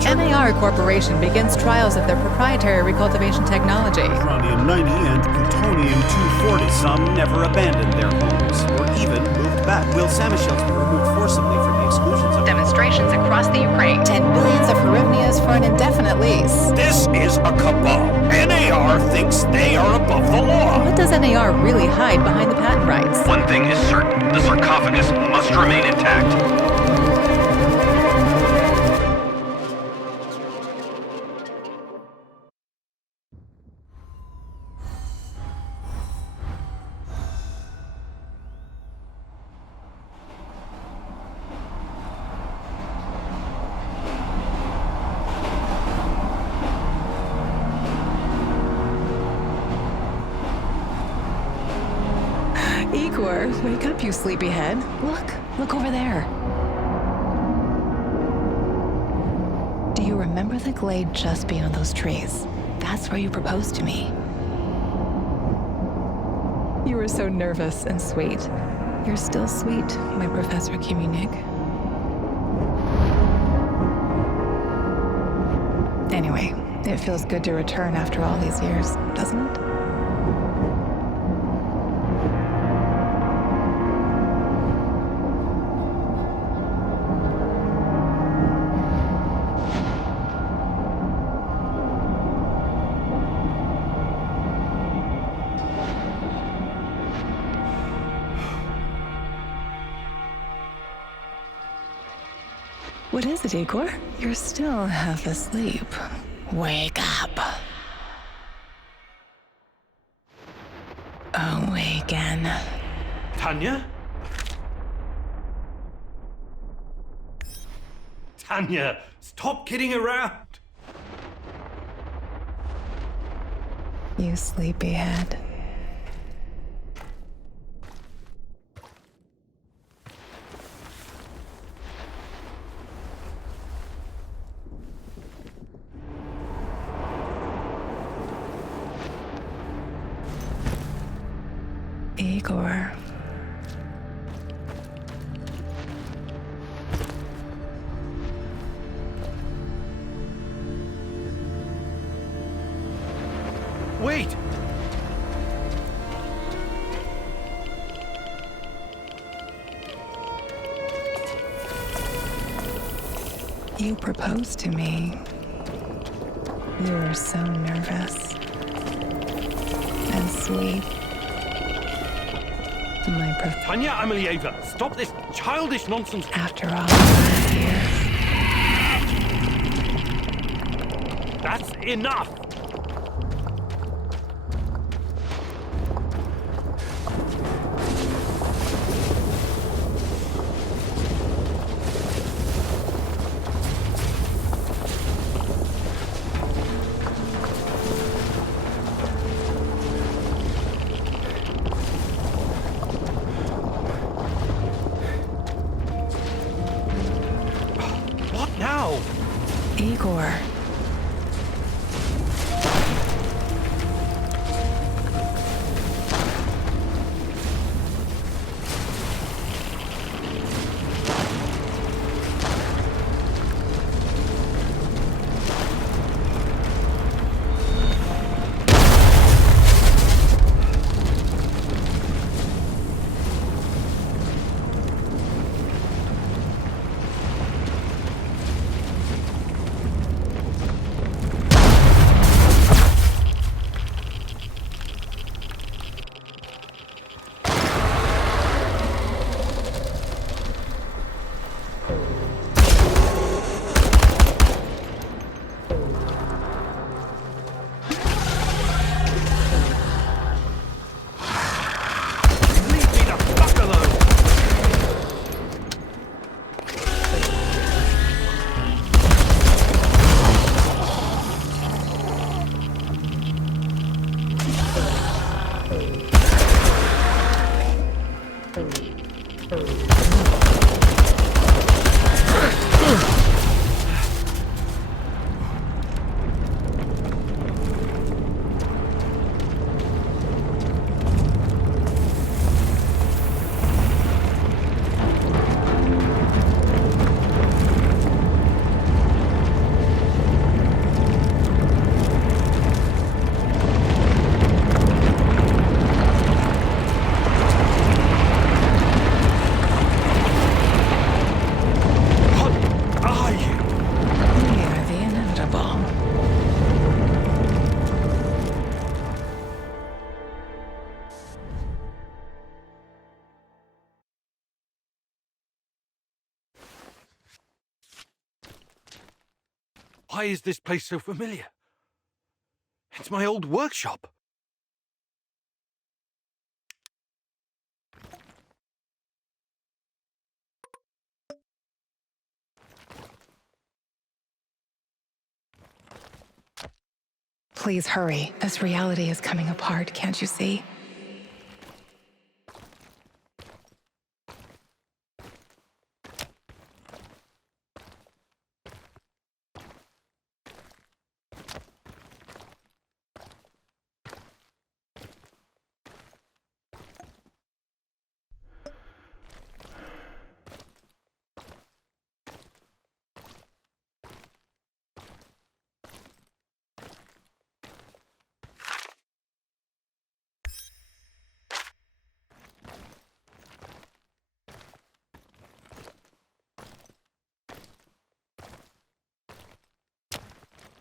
future? NAR Corporation begins trials of their proprietary recultivation technology. Uranium-90 and plutonium-240. Some never abandoned their homes, or even moved back. Will Samashells be removed forcibly from the exclusion zone? Demonstrations across the Ukraine. 10 billions of hryvnias for an indefinite lease. This is a cabal. NAR thinks they are above the law. What does NAR really hide behind the patent rights? One thing is certain. The sarcophagus must remain intact. Igor, wake up, you sleepyhead. Look over there. Do you remember the glade just beyond those trees? That's where you proposed to me. You were so nervous and sweet. You're still sweet, my Professor Kiminik. Anyway, it feels good to return after all these years, doesn't it? What is it, Igor? You're still half asleep. Wake up. Awaken. Tanya? Tanya, stop kidding around. You sleepyhead. Igor. Wait! You proposed to me. You were so nervous and sweet. My Tanya Amelieva, stop this childish nonsense. After all these years. That's enough! What now? Igor. Why is this place so familiar? It's my old workshop. Please hurry. This reality is coming apart, can't you see?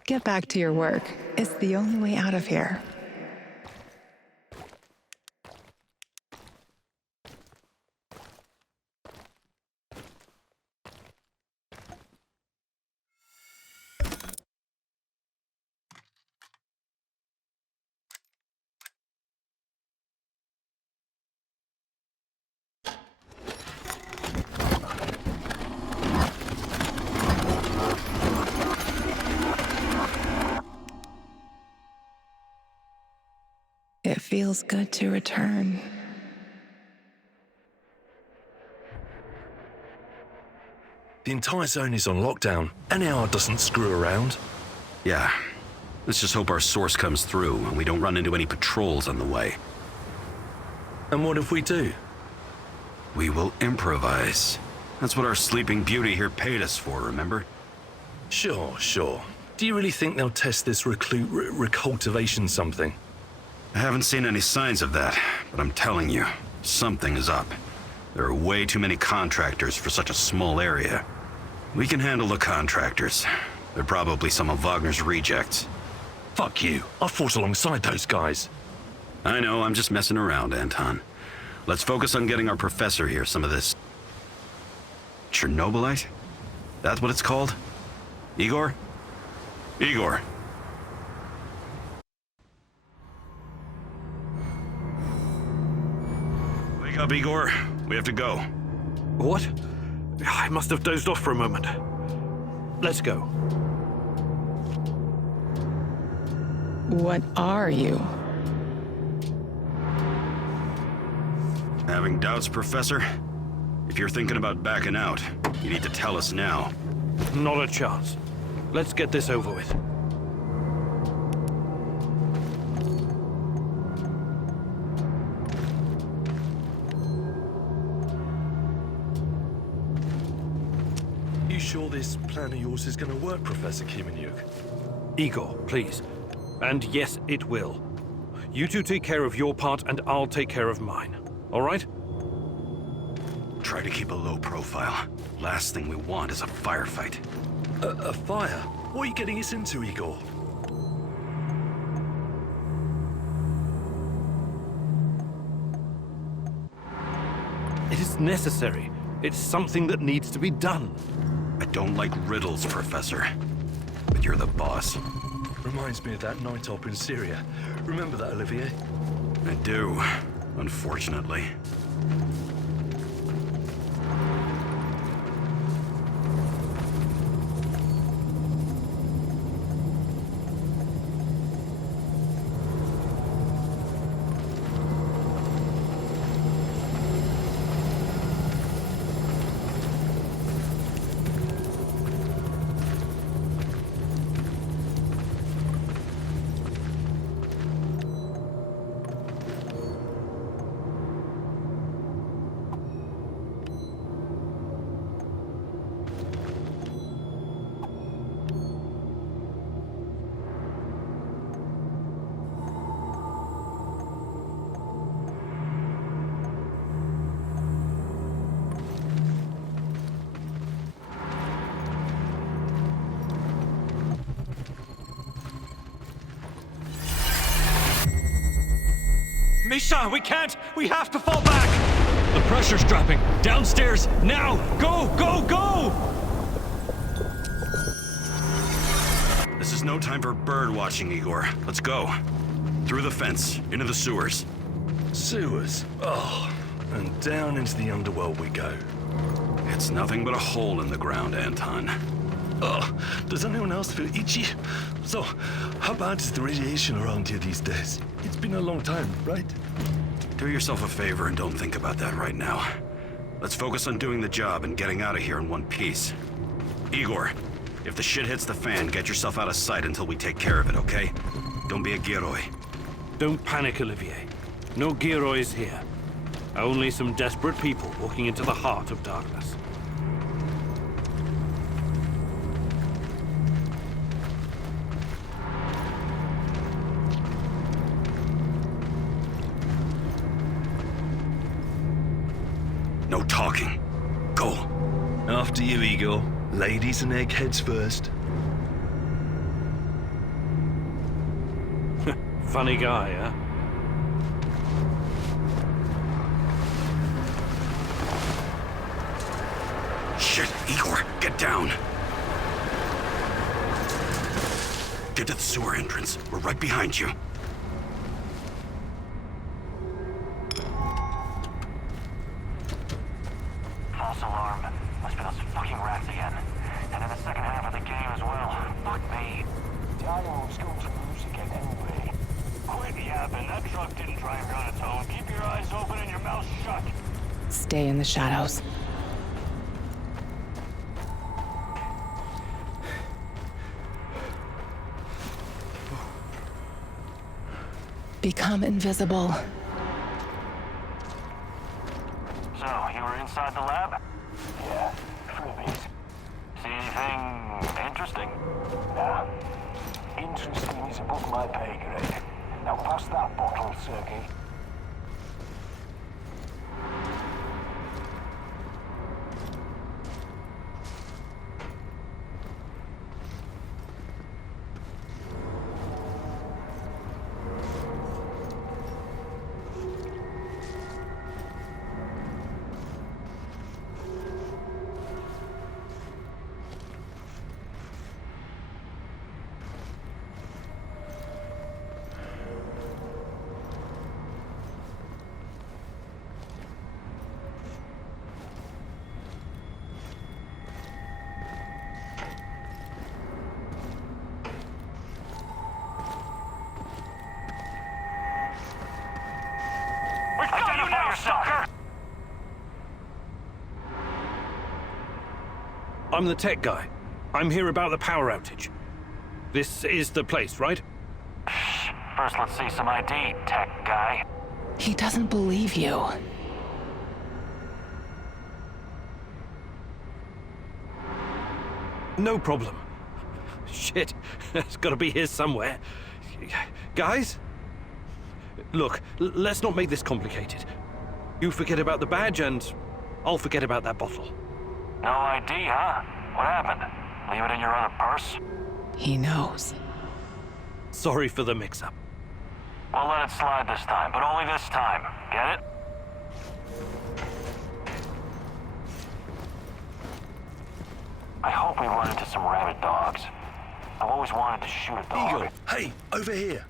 Get back to your work. It's the only way out of here. It feels good to return. The entire zone is on lockdown. NAR doesn't screw around. Yeah. Let's just hope our source comes through and we don't run into any patrols on the way. And what if we do? We will improvise. That's what our Sleeping Beauty here paid us for, remember? Sure. Do you really think they'll test this recultivation something? I haven't seen any signs of that, but I'm telling you, something is up. There are way too many contractors for such a small area. We can handle the contractors. They're probably some of Wagner's rejects. Fuck you. I fought alongside those guys. I know, I'm just messing around, Anton. Let's focus on getting our professor here some of this... Chernobylite? That's what it's called? Igor? Igor. Wake up, Igor. We have to go. What? I must have dozed off for a moment. Let's go. What are you? Having doubts, Professor? If you're thinking about backing out, you need to tell us now. Not a chance. Let's get this over with. You sure this plan of yours is going to work, Professor Kimanyuk? Igor, please. And yes, it will. You two take care of your part, and I'll take care of mine. All right? Try to keep a low profile. Last thing we want is a firefight. A fire? What are you getting us into, Igor? It is necessary. It's something that needs to be done. I don't like riddles, Professor. But you're the boss. Reminds me of that night op in Syria. Remember that, Olivier? I do, unfortunately. Misha, we can't! We have to fall back! The pressure's dropping. Downstairs, now! Go, go, go! This is no time for bird watching, Igor. Let's go. Through the fence, into the sewers. Sewers. Oh, and down into the underworld we go. It's nothing but a hole in the ground, Anton. Oh, does anyone else feel itchy? So, how bad is the radiation around here these days? It's been a long time, right? Do yourself a favor and don't think about that right now. Let's focus on doing the job and getting out of here in one piece. Igor, if the shit hits the fan, get yourself out of sight until we take care of it, okay? Don't be a Gilroy. Don't panic, Olivier. No Giroys here. Only some desperate people walking into the heart of darkness. No talking. Go. After you, Igor. Ladies and eggheads first. Funny guy, huh? Shit, Igor, get down. Get to the sewer entrance. We're right behind you. False alarm. Must be those fucking rats again. And in the second half of the game as well. Fuck me. Dynamos going to lose again anyway. Quit yapping. That truck didn't drive you on its own. Keep your eyes open and your mouth shut. Stay in the shadows. Become invisible. So, you were inside the lab? Yeah, for a bit. See anything interesting? Nah. Interesting is above my pay grade. Now pass that bottle, Sergey. Identify yourself! I'm the tech guy. I'm here about the power outage. This is the place, right? First, let's see some ID, tech guy. He doesn't believe you. No problem. Shit, it's gotta be here somewhere. Guys? Look, let's not make this complicated. You forget about the badge and I'll forget about that bottle. No ID, huh? What happened? Leave it in your other purse? He knows. Sorry for the mix-up. We'll let it slide this time, but only this time. Get it? I hope we run into some rabid dogs. I've always wanted to shoot a dog. Igor, hey, over here.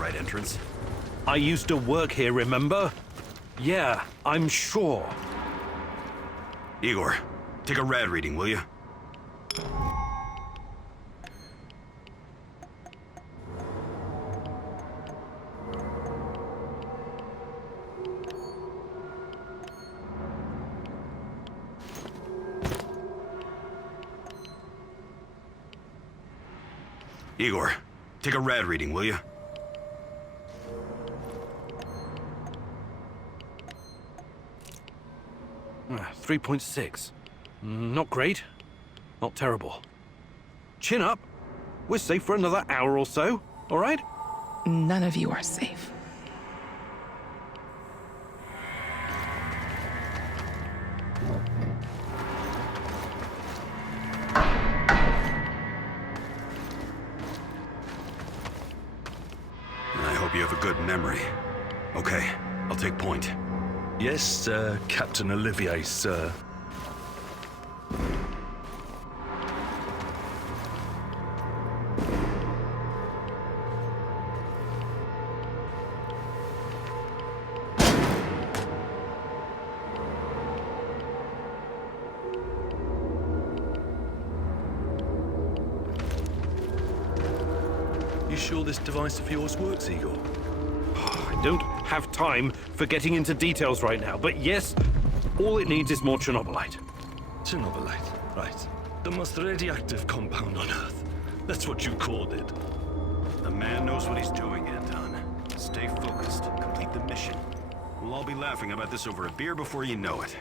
right entrance? I used to work here, remember? Yeah, I'm sure. Igor, take a rad reading, will you? Igor, take a rad reading, will you? 3.6. Not great. Not terrible. Chin up. We're safe for another hour or so, all right? None of you are safe. I hope you have a good memory. Okay, I'll take point. Yes, Captain Olivier, sir. You sure this device of yours works, Igor? I don't have time for getting into details right now, but yes, all it needs is more Chernobylite. Chernobylite, right. The most radioactive compound on Earth. That's what you called it. The man knows what he's doing, Anton. Stay focused. Complete the mission. We'll all be laughing about this over a beer before you know it.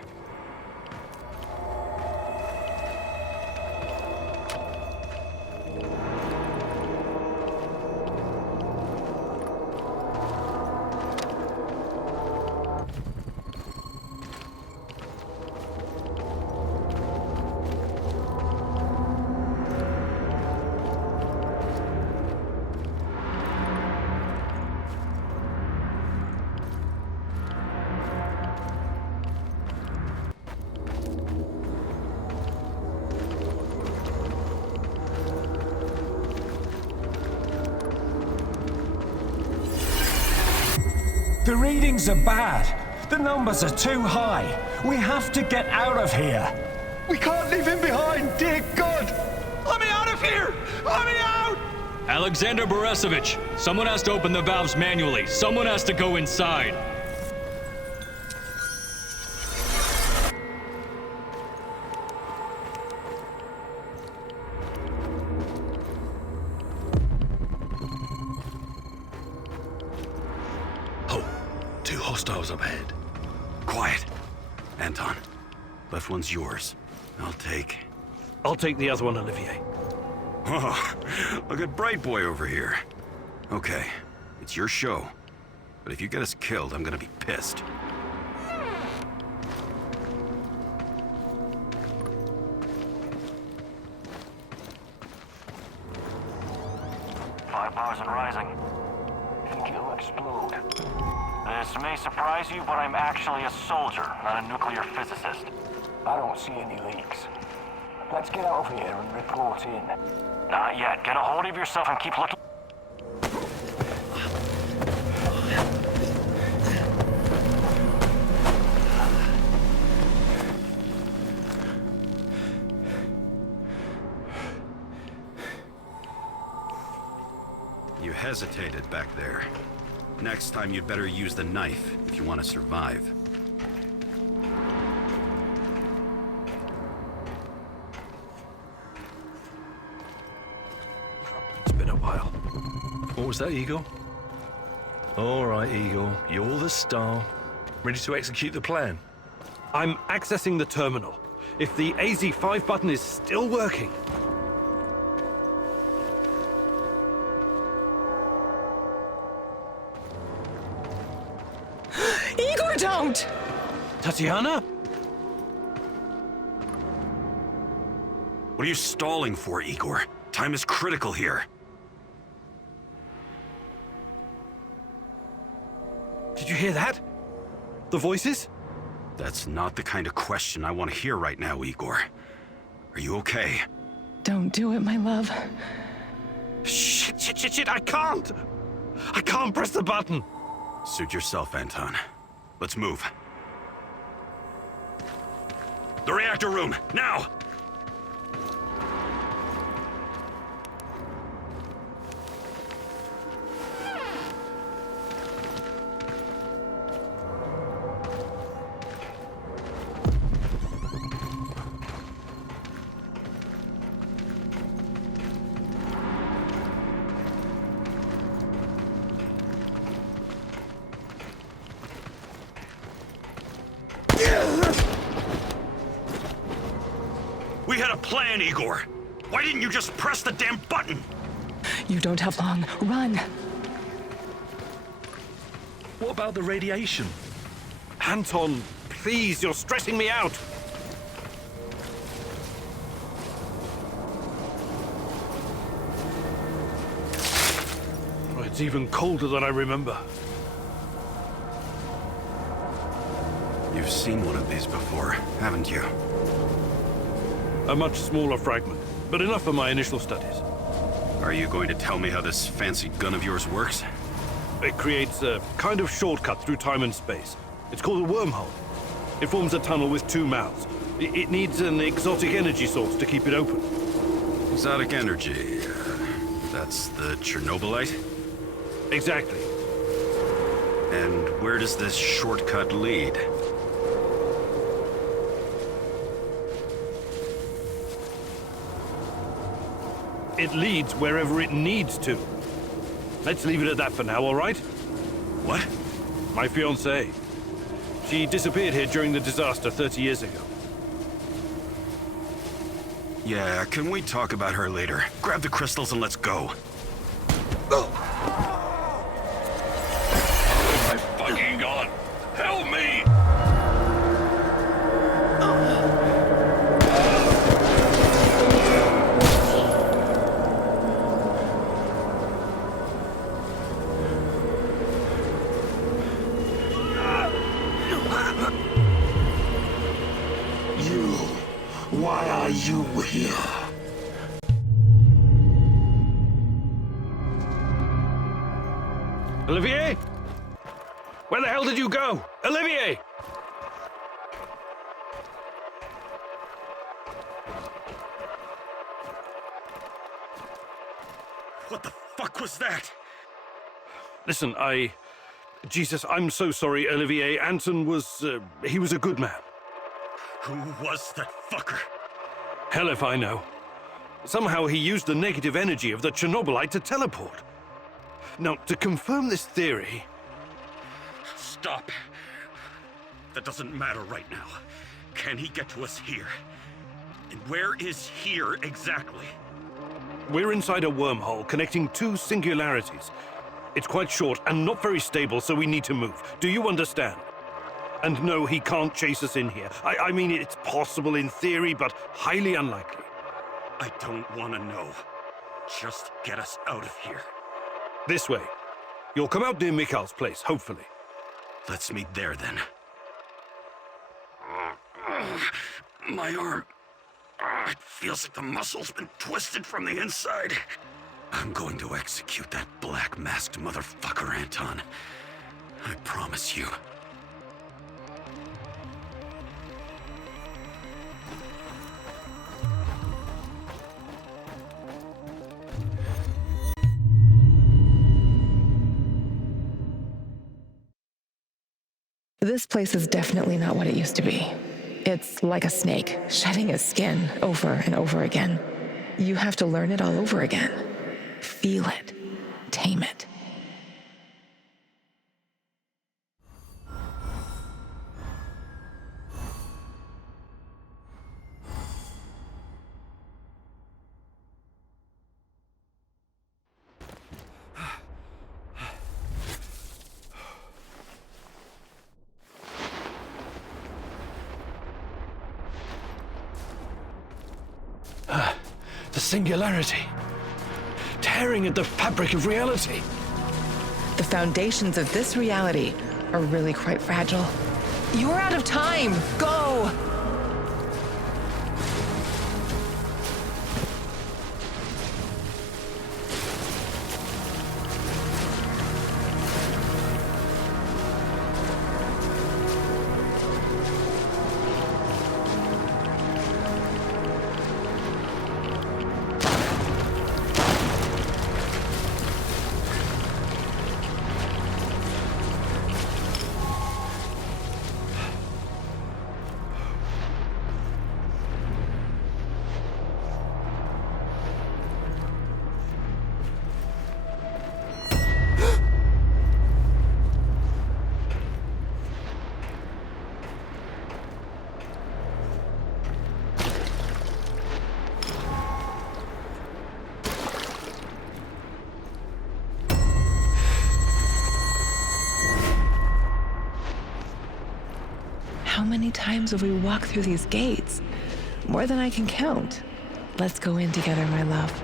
The readings are bad. The numbers are too high. We have to get out of here. We can't leave him behind, dear God! Let me out of here! Let me out! Alexander Borisovich, someone has to open the valves manually. Someone has to go inside. Oh, two hostiles up ahead. Quiet. Anton, left one's yours. I'll take the other one, Olivier. Oh, look at Bright Boy over here. Okay, it's your show. But if you get us killed, I'm gonna be pissed. Five bars and rising. Think it'll explode. This may surprise you, but I'm actually a soldier, not a nuclear physicist. I don't see any leaks. Let's get out of here and report in. Not yet. Get a hold of yourself and keep looking. You hesitated back there. Next time you'd better use the knife if you want to survive. It's been a while. What was that, Igor? All right, Igor. You're the star. Ready to execute the plan? I'm accessing the terminal. If the AZ5 button is still working... Igor, don't! Tatiana? What are you stalling for, Igor? Time is critical here. Did you hear that? The voices? That's not the kind of question I want to hear right now, Igor. Are you okay? Don't do it, my love. Shit, I can't! I can't press the button. Suit yourself, Anton. Let's move. The reactor room, now! We had a plan, Igor. Why didn't you just press the damn button? You don't have long. Run! What about the radiation? Anton, please, you're stressing me out. Oh, it's even colder than I remember. You've seen one of these before, haven't you? A much smaller fragment, but enough for my initial studies. Are you going to tell me how this fancy gun of yours works? It creates a kind of shortcut through time and space. It's called a wormhole. It forms a tunnel with two mouths. It needs an exotic energy source to keep it open. Exotic energy. That's the Chernobylite? Exactly. And where does this shortcut lead? It leads wherever it needs to. Let's leave it at that for now, all right? What? My fiancée. She disappeared here during the disaster 30 years ago. Yeah, can we talk about her later? Grab the crystals and let's go. Oh my fucking god! Help me! Why are you here? Olivier? Where the hell did you go? Olivier! What the fuck was that? Listen, Jesus, I'm so sorry, Olivier. Anton was, he was a good man. Who was that fucker? Hell if I know. Somehow he used the negative energy of the Chernobylite to teleport. Now, to confirm this theory... Stop. That doesn't matter right now. Can he get to us here? And where is here exactly? We're inside a wormhole connecting two singularities. It's quite short and not very stable, so we need to move. Do you understand? And no, he can't chase us in here. I mean, it's possible in theory, but highly unlikely. I don't want to know. Just get us out of here. This way. You'll come out near Mikhail's place, hopefully. Let's meet there, then. My arm. It feels like the muscle's been twisted from the inside. I'm going to execute that black-masked motherfucker, Anton. I promise you. This place is definitely not what it used to be. It's like a snake, shedding its skin over and over again. You have to learn it all over again. Feel it. Tame it. The singularity. Tearing at the fabric of reality. The foundations of this reality are really quite fragile. You're out of time! Go! How many times have we walked through these gates? More than I can count. Let's go in together, my love.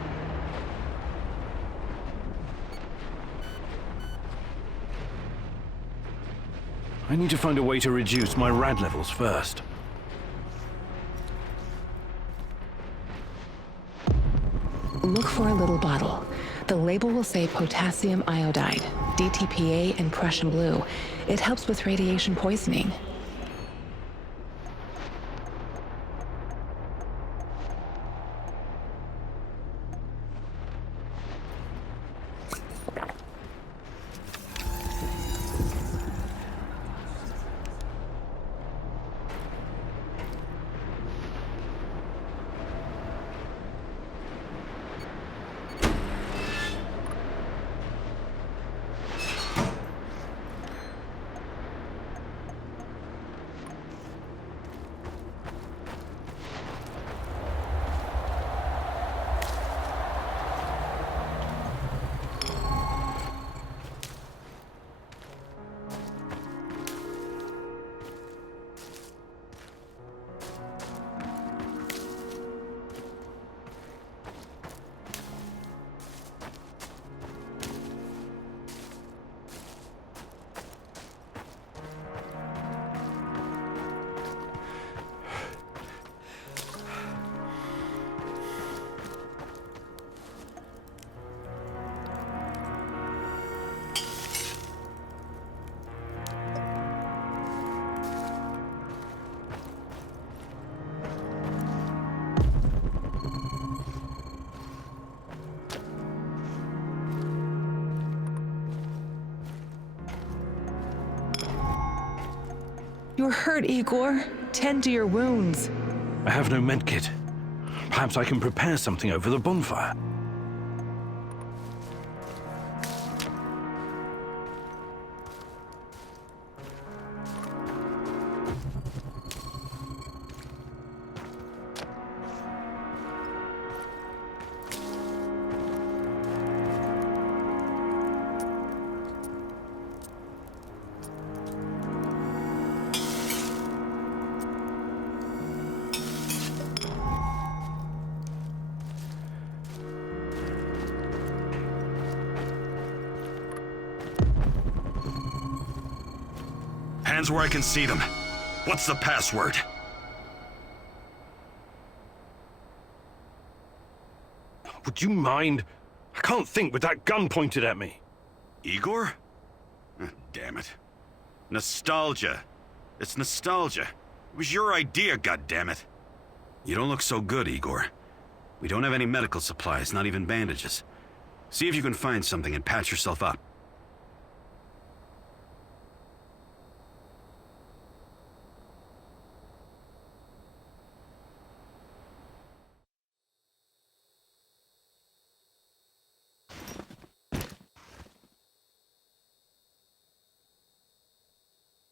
I need to find a way to reduce my rad levels first. Look for a little bottle. The label will say potassium iodide, DTPA, and Prussian blue. It helps with radiation poisoning. You're hurt, Igor. Tend to your wounds. I have no medkit. Perhaps I can prepare something over the bonfire. Hands where I can see them. What's the password? Would you mind? I can't think with that gun pointed at me. Igor? Damn it. Nostalgia. It's nostalgia. It was your idea, goddammit. You don't look so good, Igor. We don't have any medical supplies, not even bandages. See if you can find something and patch yourself up.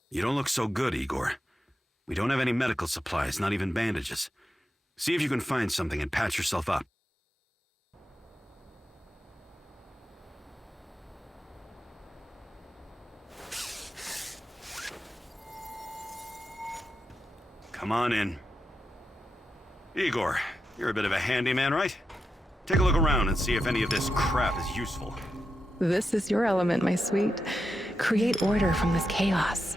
You don't look so good, Igor. We don't have any medical supplies, not even bandages. See if you can find something and patch yourself up. Come on in. Igor, you're a bit of a handyman, right? Take a look around and see if any of this crap is useful. This is your element, my sweet. Create order from this chaos.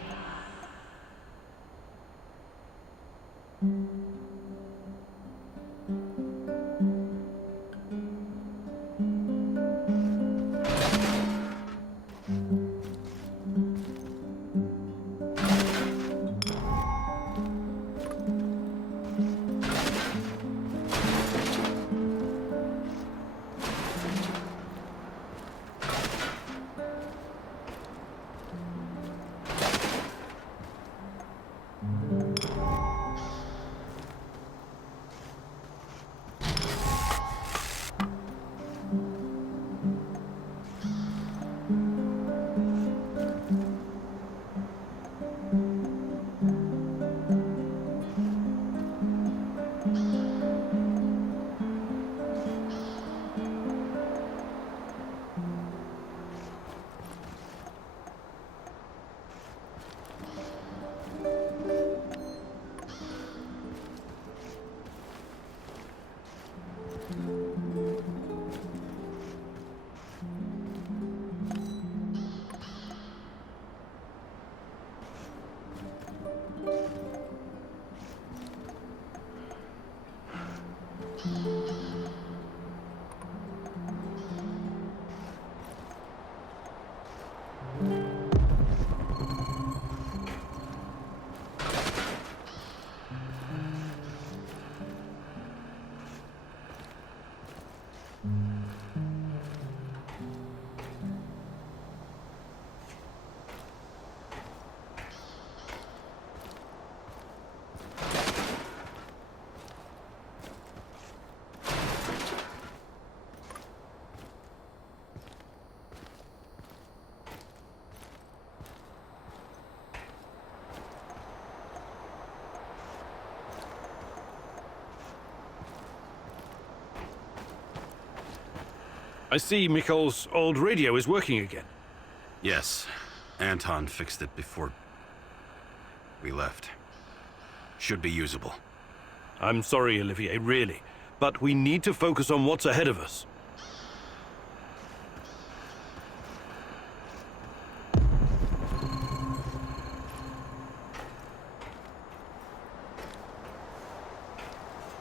I see Mikol's old radio is working again. Yes, Anton fixed it before we left. Should be usable. I'm sorry, Olivier, really. But we need to focus on what's ahead of us.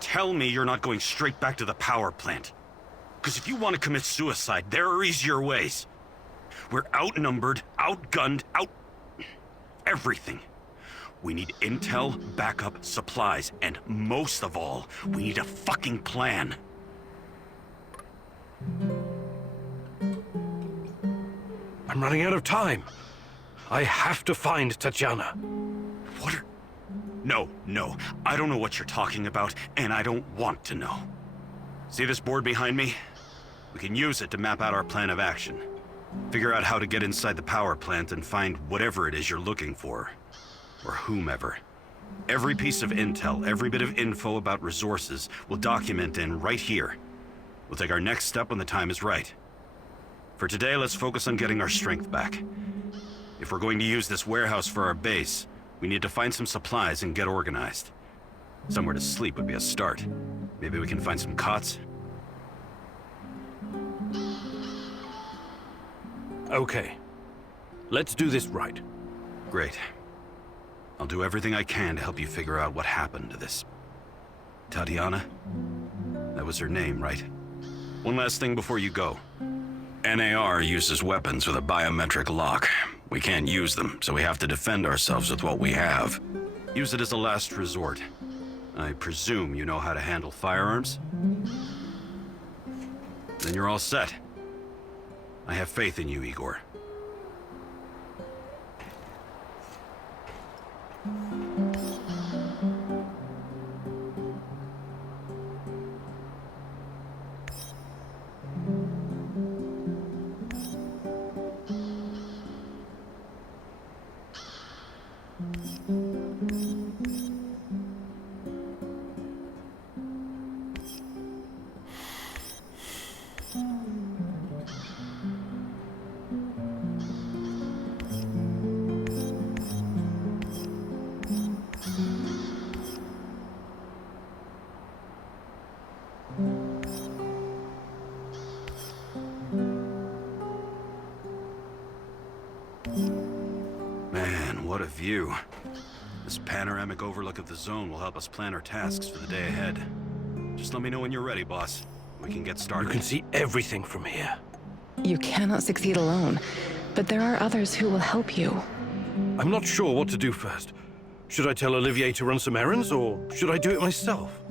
Tell me you're not going straight back to the power plant. Because if you want to commit suicide, there are easier ways. We're outnumbered, outgunned, everything. We need intel, backup, supplies, and most of all, we need a fucking plan. I'm running out of time. I have to find Tatiana. What are... No, I don't know what you're talking about, and I don't want to know. See this board behind me? We can use it to map out our plan of action. Figure out how to get inside the power plant and find whatever it is you're looking for. Or whomever. Every piece of intel, every bit of info about resources, we'll document in right here. We'll take our next step when the time is right. For today, let's focus on getting our strength back. If we're going to use this warehouse for our base, we need to find some supplies and get organized. Somewhere to sleep would be a start. Maybe we can find some cots? Okay. Let's do this right. Great. I'll do everything I can to help you figure out what happened to this... Tatiana? That was her name, right? One last thing before you go. NAR uses weapons with a biometric lock. We can't use them, so we have to defend ourselves with what we have. Use it as a last resort. I presume you know how to handle firearms? Then you're all set. I have faith in you, Igor. Man, what a view. This panoramic overlook of the zone will help us plan our tasks for the day ahead. Just let me know when you're ready, boss. We can get started. You can see everything from here. You cannot succeed alone, but there are others who will help you. I'm not sure what to do first. Should I tell Olivier to run some errands, or should I do it myself?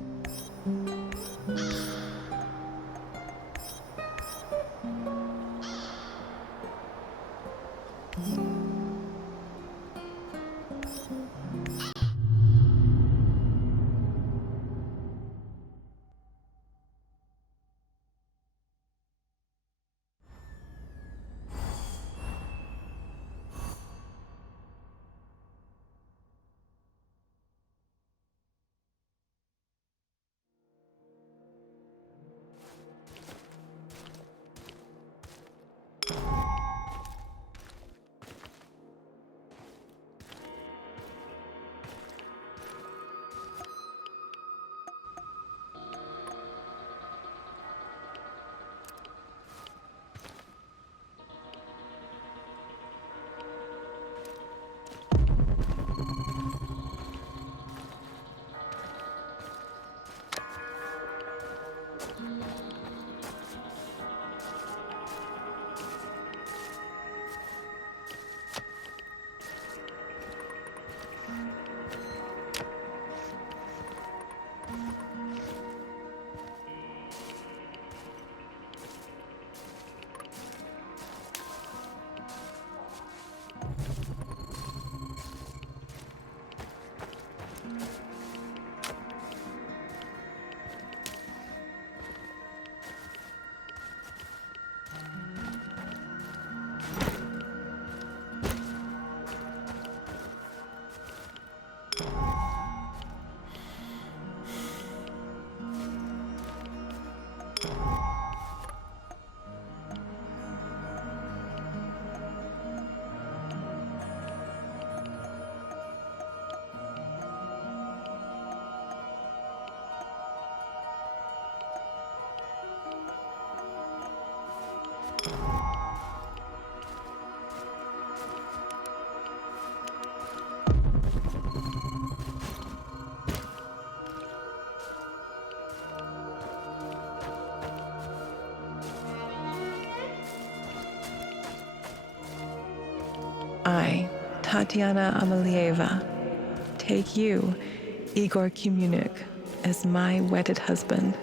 I, Tatiana Amalieva, take you, Igor Kumunik, as my wedded husband,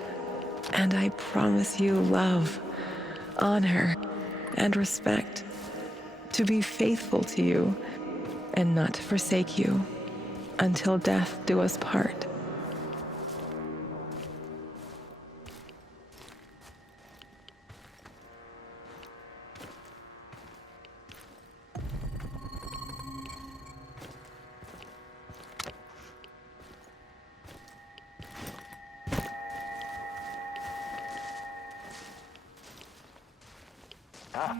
and I promise you love, honor, and respect, to be faithful to you and not to forsake you until death do us part. Huh?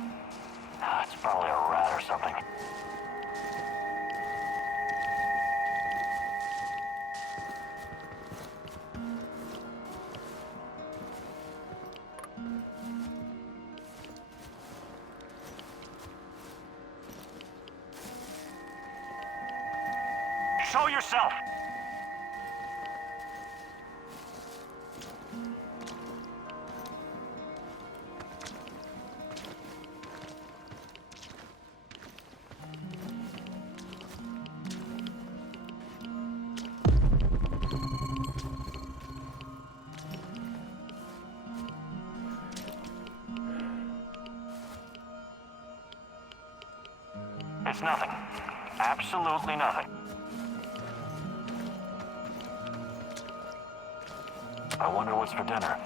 It's probably a rat or something. Show yourself! It's nothing. Absolutely nothing. I wonder what's for dinner.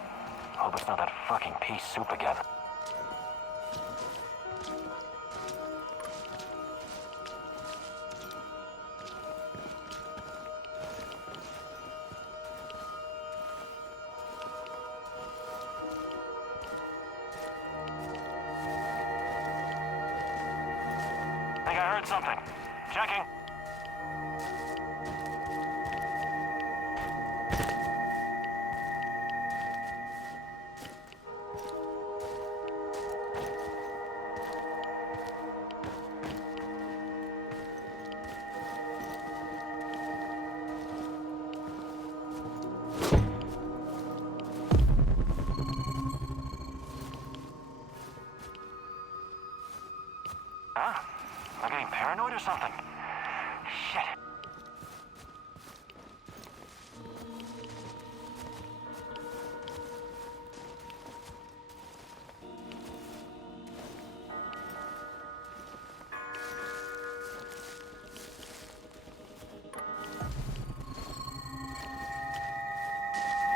Hope it's not that fucking pea soup again. Think I heard something. Checking. Huh? Am I getting paranoid or something? Shit.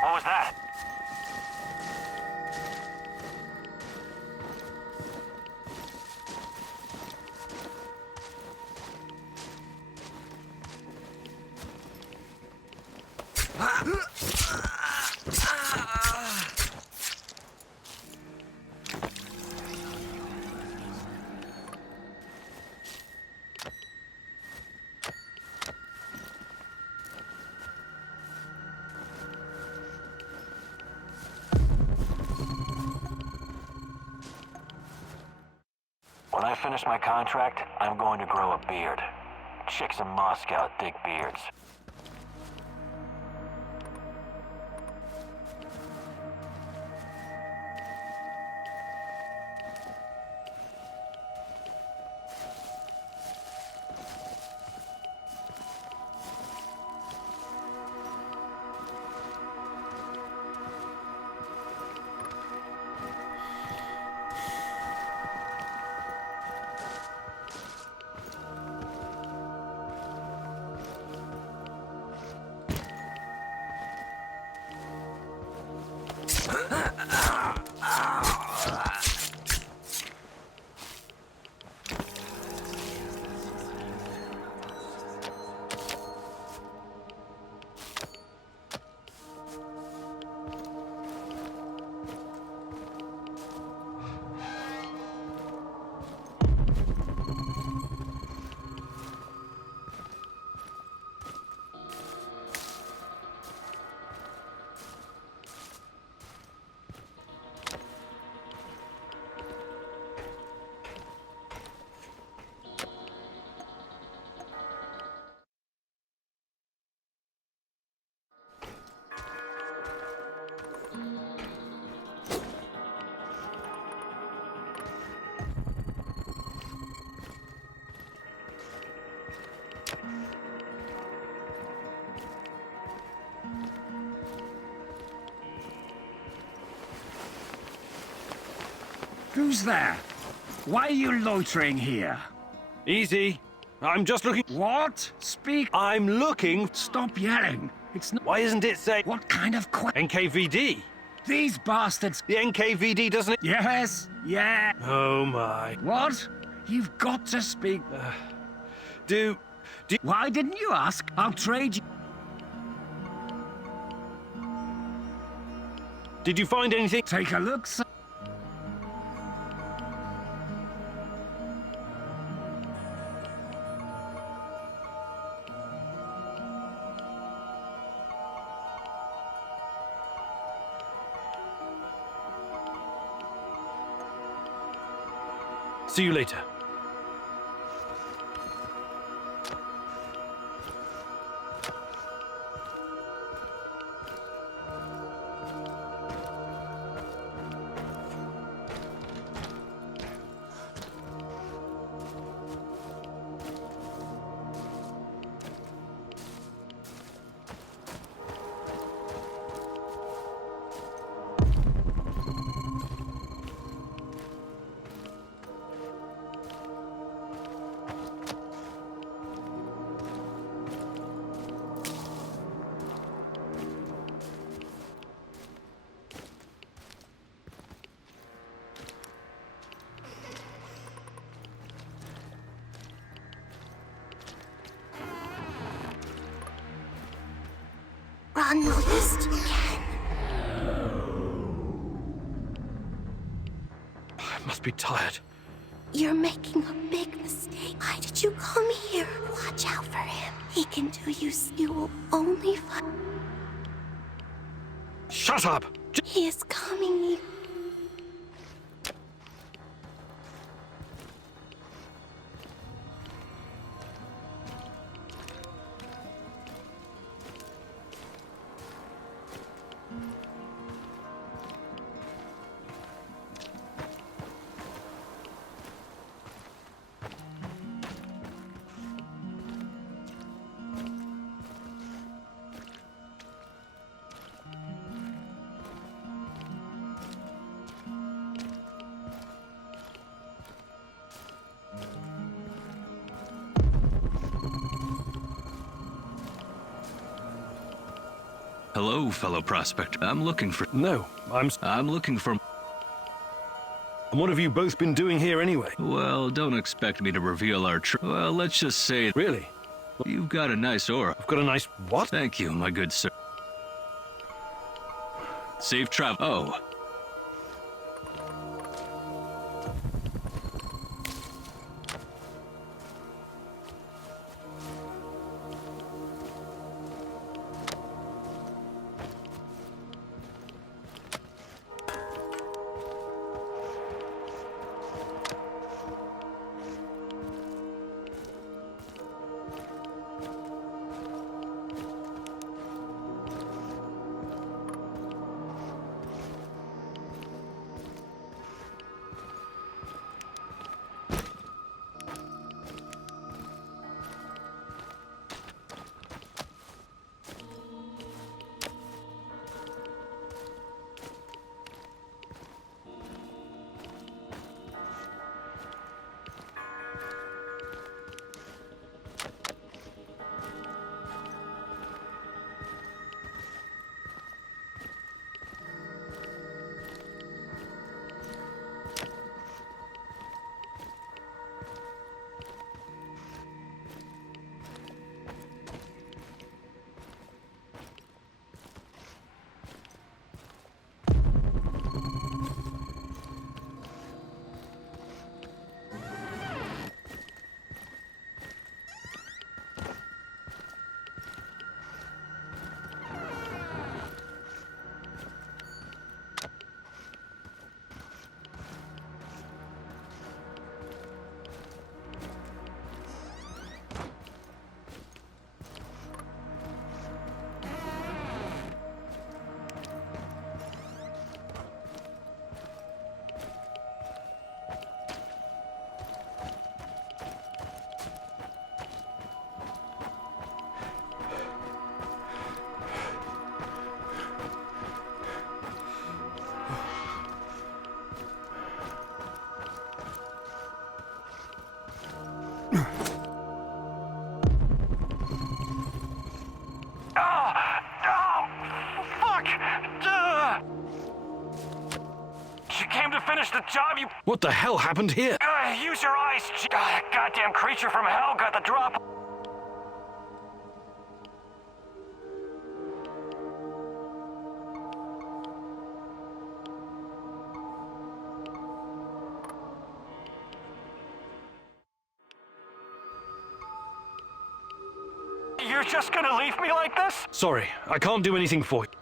What was that? When I finish my contract, I'm going to grow a beard. Chicks in Moscow dig beards. Who's there? Why are you loitering here? Easy. I'm just looking. What? Speak. I'm looking. Stop yelling. It's not. Why isn't it say What kind of NKVD? These bastards. The NKVD doesn't it? Yes. Yeah. Oh my. What? You've got to speak. Do Why didn't you ask? I'll trade you. Did you find anything? Take a look, sir. See you later. Almost again. I must be tired. You're making a big mistake. Why did you come here? Watch out for him. He can do you will only find. Shut up! He is coming. Hello, fellow prospector. I'm looking for... No, I'm looking for... And what have you both been doing here anyway? Well, don't expect me to reveal our Well, let's just say... Really? You've got a nice aura. I've got a nice what? Thank you, my good sir. Safe travel. Oh. finish the job, you... What the hell happened here? Use your eyes, goddamn creature from hell got the drop. You're just gonna leave me like this? Sorry, I can't do anything for you.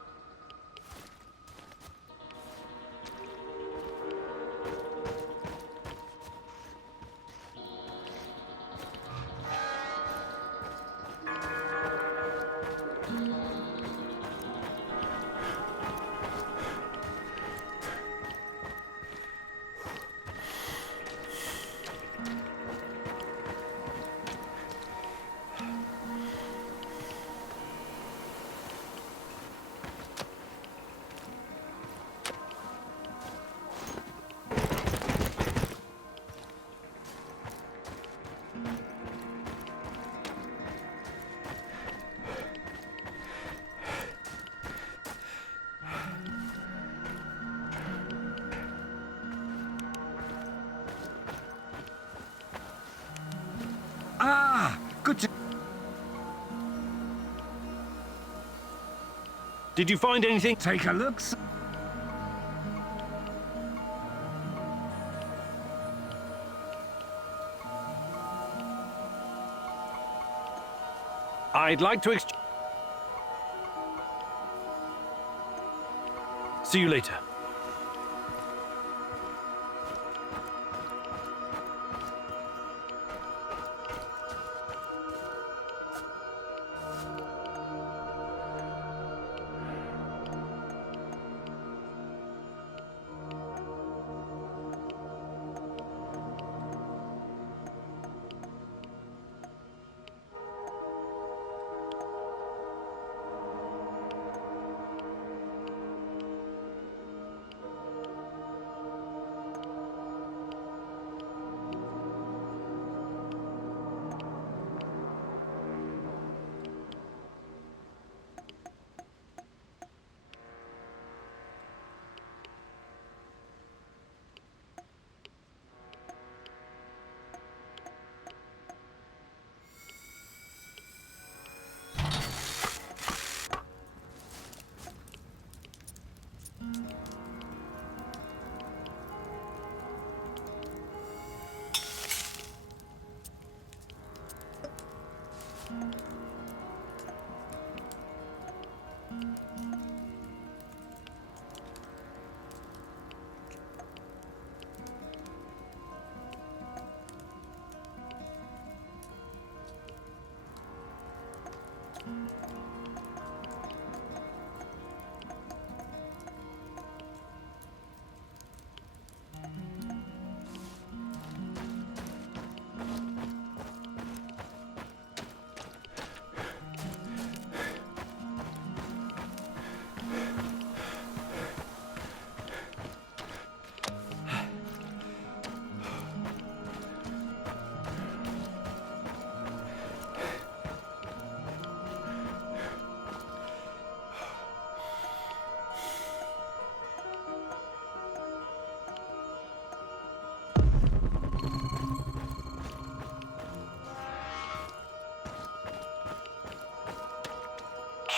Good to... Did you find anything? Take a look. I'd like to See you later.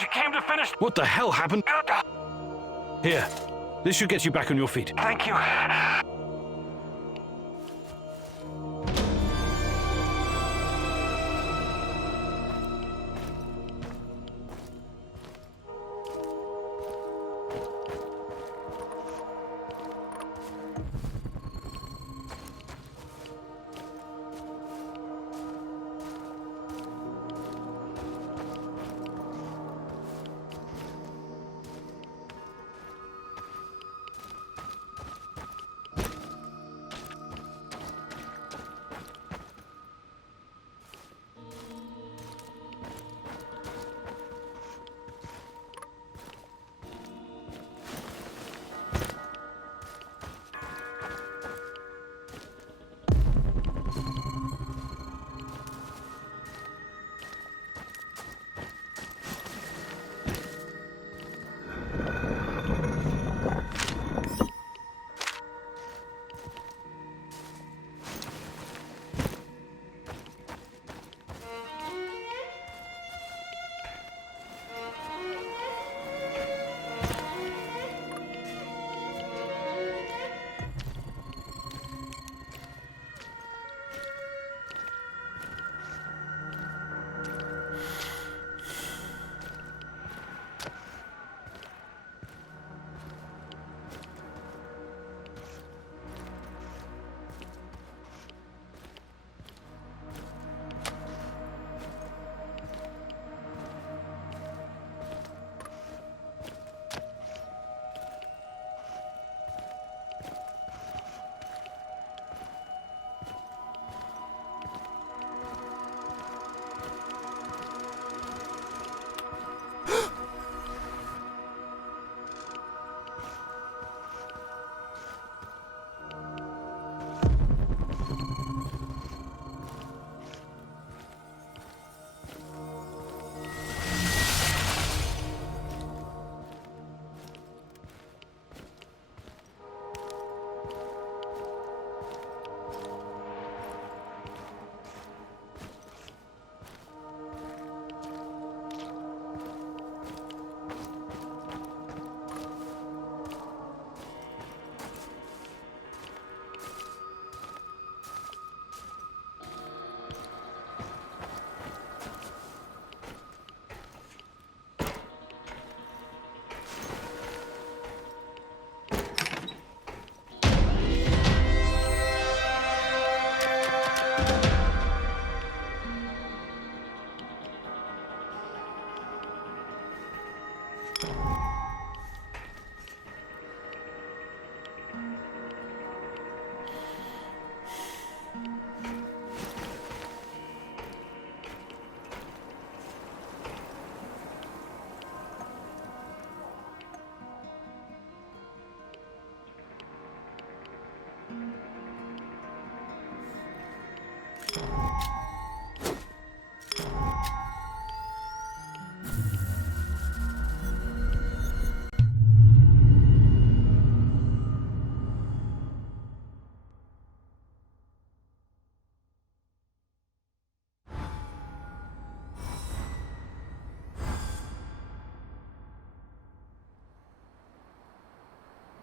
She came to finish... What the hell happened? Here, this should get you back on your feet. Thank you.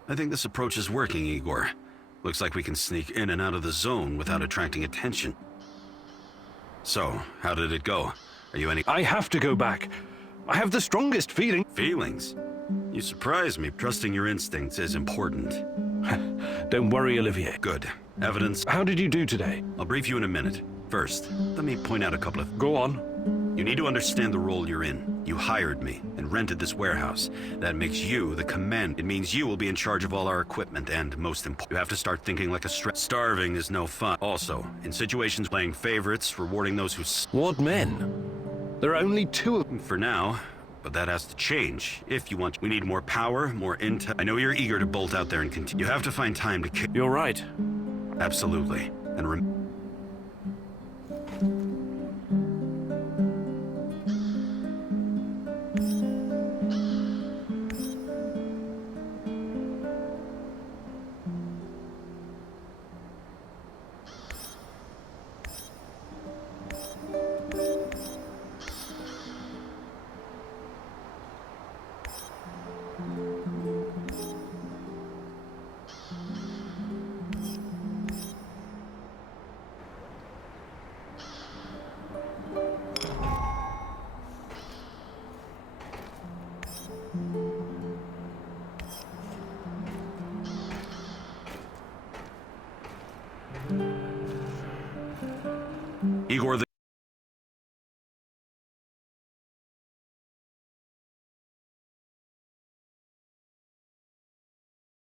I think this approach is working, Igor. Looks like we can sneak in and out of the zone without attracting attention. So, how did it go? Are you any— I have to go back. I have the strongest feeling. Feelings? You surprise me. Trusting your instincts is important. Don't worry, Olivier. Good. Evidence? How did you do today? I'll brief you in a minute. First, let me point out a couple of— Go on. You need to understand the role you're in. You hired me and rented this warehouse. That makes you the command. It means you will be in charge of all our equipment, and most important, you have to start thinking like a starving is no fun. Also, in situations playing favorites, rewarding those who— What men? There are only 2 of them. For now, but that has to change if you want. We need more power, more intel. I know you're eager to bolt out there and continue. You have to find time to— You're right. Absolutely. And